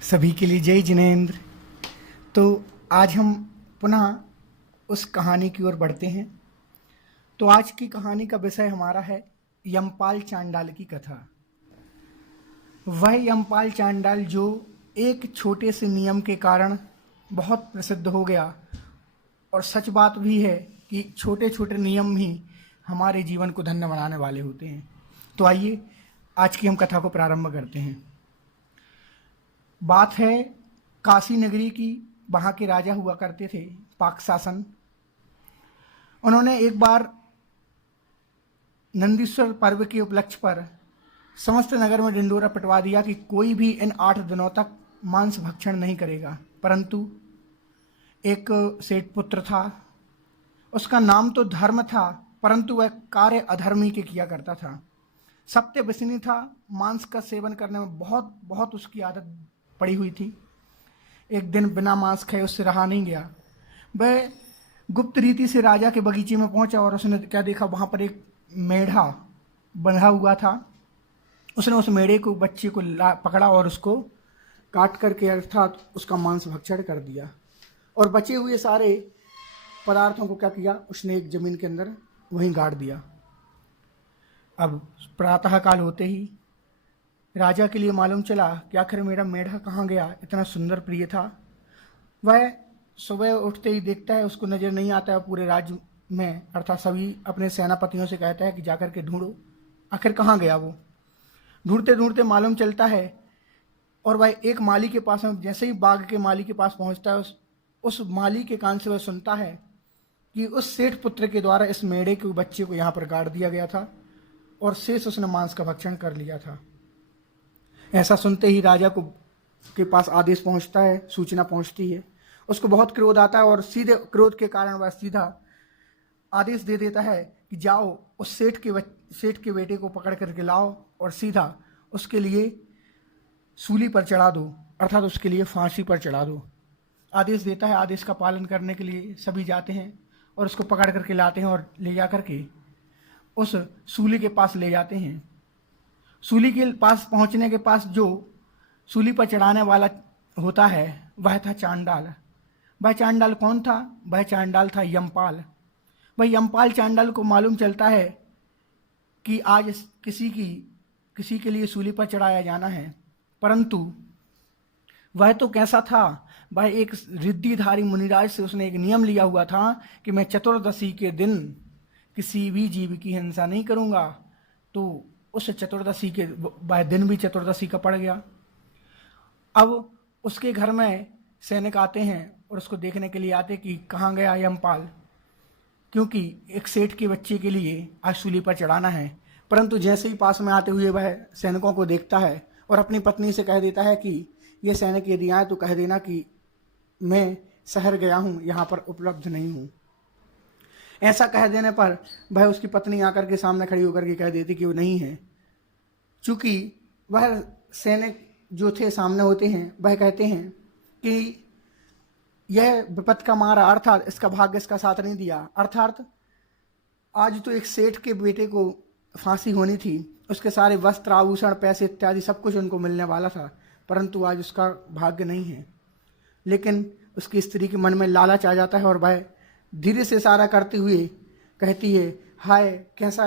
सभी के लिए जय जिनेंद्र। तो आज हम पुनः उस कहानी की ओर बढ़ते हैं। तो आज की कहानी का विषय हमारा है यमपाल चांडाल की कथा। वह यमपाल चांडाल जो एक छोटे से नियम के कारण बहुत प्रसिद्ध हो गया। और सच बात भी है कि छोटे छोटे नियम ही हमारे जीवन को धन्य बनाने वाले होते हैं। तो आइए आज की हम कथा को प्रारंभ करते हैं। बात है काशी नगरी की। वहाँ के राजा हुआ करते थे पाक शासन। उन्होंने एक बार नंदीश्वर पर्व के उपलक्ष्य पर समस्त नगर में ढिंढोरा पिटवा दिया कि कोई भी इन 8 दिनों तक मांस भक्षण नहीं करेगा। परंतु एक सेठ पुत्र था, उसका नाम तो धर्म था, परंतु वह कार्य अधर्मी के किया करता था। सत्य व्यसनी था, मांस का सेवन करने में बहुत बहुत उसकी आदत पड़ी हुई थी। एक दिन बिना मांस खाए उससे रहा नहीं गया। वह गुप्त रीति से राजा के बगीचे में पहुंचा और उसने क्या देखा, वहां पर एक मेढ़ा बंधा हुआ था। उसने उस मेढ़े को बच्चे को पकड़ा और उसको काट करके अर्थात उसका मांस भक्षण कर दिया। और बचे हुए सारे पदार्थों को क्या किया, उसने एक जमीन के अंदर वहीं गाड़ दिया। अब प्रातः काल होते ही राजा के लिए मालूम चला कि आखिर मेरा मेढ़ा कहाँ गया, इतना सुंदर प्रिय था। वह सुबह उठते ही देखता है, उसको नजर नहीं आता है पूरे राज्य में, अर्थात सभी अपने सेनापतियों से कहता है कि जाकर के ढूंढो आखिर कहाँ गया वो। ढूंढते ढूंढते मालूम चलता है और वह एक माली के पास में, जैसे ही बाग के माली के पास पहुंचता है, उस माली के कान से वह सुनता है कि उस सेठ पुत्र के द्वारा इस मेढ़े के बच्चे को यहाँ पर गाड़ दिया गया था और शेष उसने मांस का भक्षण कर लिया था। ऐसा सुनते ही राजा को के पास आदेश पहुंचता है, सूचना पहुंचती है। उसको बहुत क्रोध आता है और सीधे क्रोध के कारण वह सीधा आदेश दे देता है कि जाओ उस सेठ के बेटे को पकड़ करके लाओ और सीधा उसके लिए सूली पर चढ़ा दो, अर्थात उसके लिए फांसी पर चढ़ा दो। आदेश देता है। आदेश का पालन करने के लिए सभी जाते हैं और उसको पकड़ करके लाते हैं और ले जा करके उस सूली के पास ले जाते हैं। सूली के पास पहुंचने के पास जो सूली पर चढ़ाने वाला होता है वह था चांडाल। वह चांडाल कौन था? वह चांडाल था यमपाल। वह यमपाल चांडाल को मालूम चलता है कि आज किसी के लिए सूली पर चढ़ाया जाना है। परंतु वह तो कैसा था, वह एक रिद्धिधारी मुनिराज से उसने एक नियम लिया हुआ था कि मैं चतुर्दशी के दिन किसी भी जीव की हिंसा नहीं करूंगा। तो उस चतुर्दशी के वह दिन भी चतुर्दशी का पड़ गया। अब उसके घर में सैनिक आते हैं और उसको देखने के लिए आते कि कहाँ गया यमपाल, क्योंकि एक सेठ के बच्चे के लिए आज सूली पर चढ़ाना है। परंतु जैसे ही पास में आते हुए वह सैनिकों को देखता है और अपनी पत्नी से कह देता है कि ये सैनिक यदि आए तो कह देना कि मैं शहर गया हूँ, यहाँ पर उपलब्ध नहीं हूँ। ऐसा कह देने पर वह उसकी पत्नी आकर के सामने खड़ी होकर के कह देती कि वो नहीं है। चूँकि वह सैनिक जो थे सामने होते हैं, वह कहते हैं कि यह विपत्ति का मारा, अर्थात इसका भाग्य इसका साथ नहीं दिया। अर्थात आज तो एक सेठ के बेटे को फांसी होनी थी, उसके सारे वस्त्र आभूषण पैसे इत्यादि सब कुछ उनको मिलने वाला था, परंतु आज उसका भाग्य नहीं है। लेकिन उसकी स्त्री के मन में लालच आ जाता है और वह धीरे से इशारा करते हुए कहती है, हाय कैसा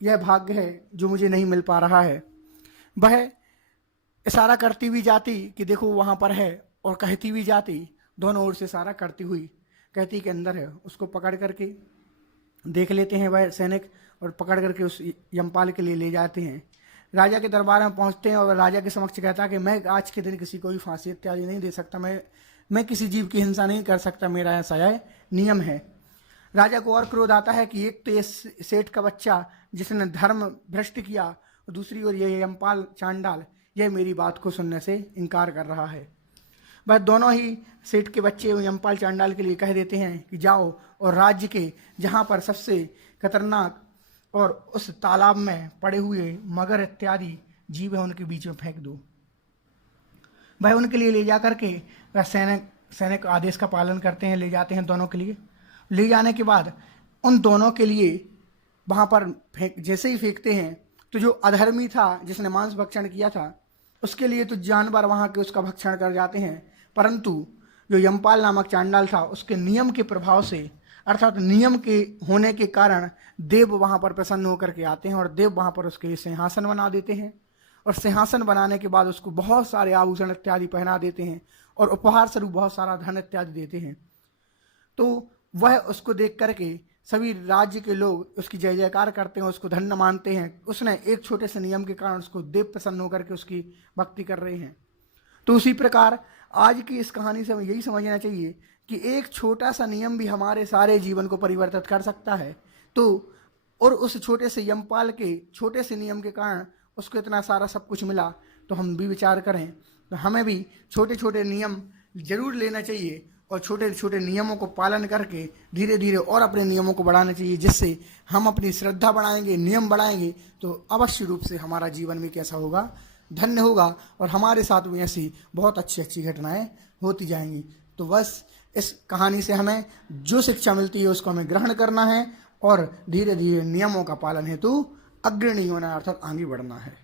यह भाग्य है जो मुझे नहीं मिल पा रहा है। वह इशारा करती हुई जाती कि देखो वहाँ पर है, और कहती हुई जाती, दोनों ओर से इशारा करती हुई कहती कि अंदर है। उसको पकड़ करके देख लेते हैं वह सैनिक और पकड़ करके उस यमपाल के लिए ले जाते हैं। राजा के दरबार में पहुंचते हैं और राजा के समक्ष कहता है कि मैं आज के दिन किसी को भी फांसी इत्यादि नहीं दे सकता, मैं किसी जीव की हिंसा नहीं कर सकता, मेरा ऐसा है नियम है। राजा को और क्रोध आता है कि एक तो ये सेठ का बच्चा जिसने धर्म भ्रष्ट किया, और दूसरी ओर ये यमपाल चांडाल यह मेरी बात को सुनने से इनकार कर रहा है। वह दोनों ही सेठ के बच्चे यमपाल चांडाल के लिए कह देते हैं कि जाओ और राज्य के जहाँ पर सबसे खतरनाक और उस तालाब में पड़े हुए मगर इत्यादि जीव है उनके बीच में फेंक दो। वह उनके लिए ले जा करके वह सैनिक आदेश का पालन करते हैं, ले जाते हैं दोनों के लिए। ले जाने के बाद उन दोनों के लिए वहाँ पर जैसे ही फेंकते हैं तो जो अधर्मी था जिसने मांस भक्षण किया था उसके लिए तो जानवर वहाँ के उसका भक्षण कर जाते हैं, परंतु जो यमपाल नामक चांडाल था उसके नियम के प्रभाव से, अर्थात नियम के होने के कारण देव वहाँ पर प्रसन्न होकर के आते हैं और देव वहाँ पर उसके लिए सिंहासन बना देते हैं। और सिंहासन बनाने के बाद उसको बहुत सारे आभूषण इत्यादि पहना देते हैं और उपहार स्वरूप बहुत सारा धन इत्यादि देते हैं। तो वह उसको देख करके सभी राज्य के लोग उसकी जय जयकार करते हैं, उसको धन्य मानते हैं। उसने एक छोटे से नियम के कारण उसको देव प्रसन्न होकर के उसकी भक्ति कर रहे हैं। तो उसी प्रकार आज की इस कहानी से हमें यही समझना चाहिए कि एक छोटा सा नियम भी हमारे सारे जीवन को परिवर्तित कर सकता है। तो और उस छोटे से यमपाल के छोटे से नियम के कारण उसको इतना सारा सब कुछ मिला। तो हम भी विचार करें तो हमें भी छोटे छोटे नियम जरूर लेना चाहिए और छोटे छोटे नियमों को पालन करके धीरे धीरे और अपने नियमों को बढ़ाना चाहिए, जिससे हम अपनी श्रद्धा बढ़ाएंगे, नियम बढ़ाएंगे तो अवश्य रूप से हमारा जीवन में कैसा होगा, धन्य होगा और हमारे साथ में ऐसी बहुत अच्छी अच्छी घटनाएं होती जाएंगी। तो बस इस कहानी से हमें जो शिक्षा मिलती है उसको हमें ग्रहण करना है और धीरे धीरे नियमों का पालन हेतु अग्रणी होना अर्थात आगे बढ़ना है।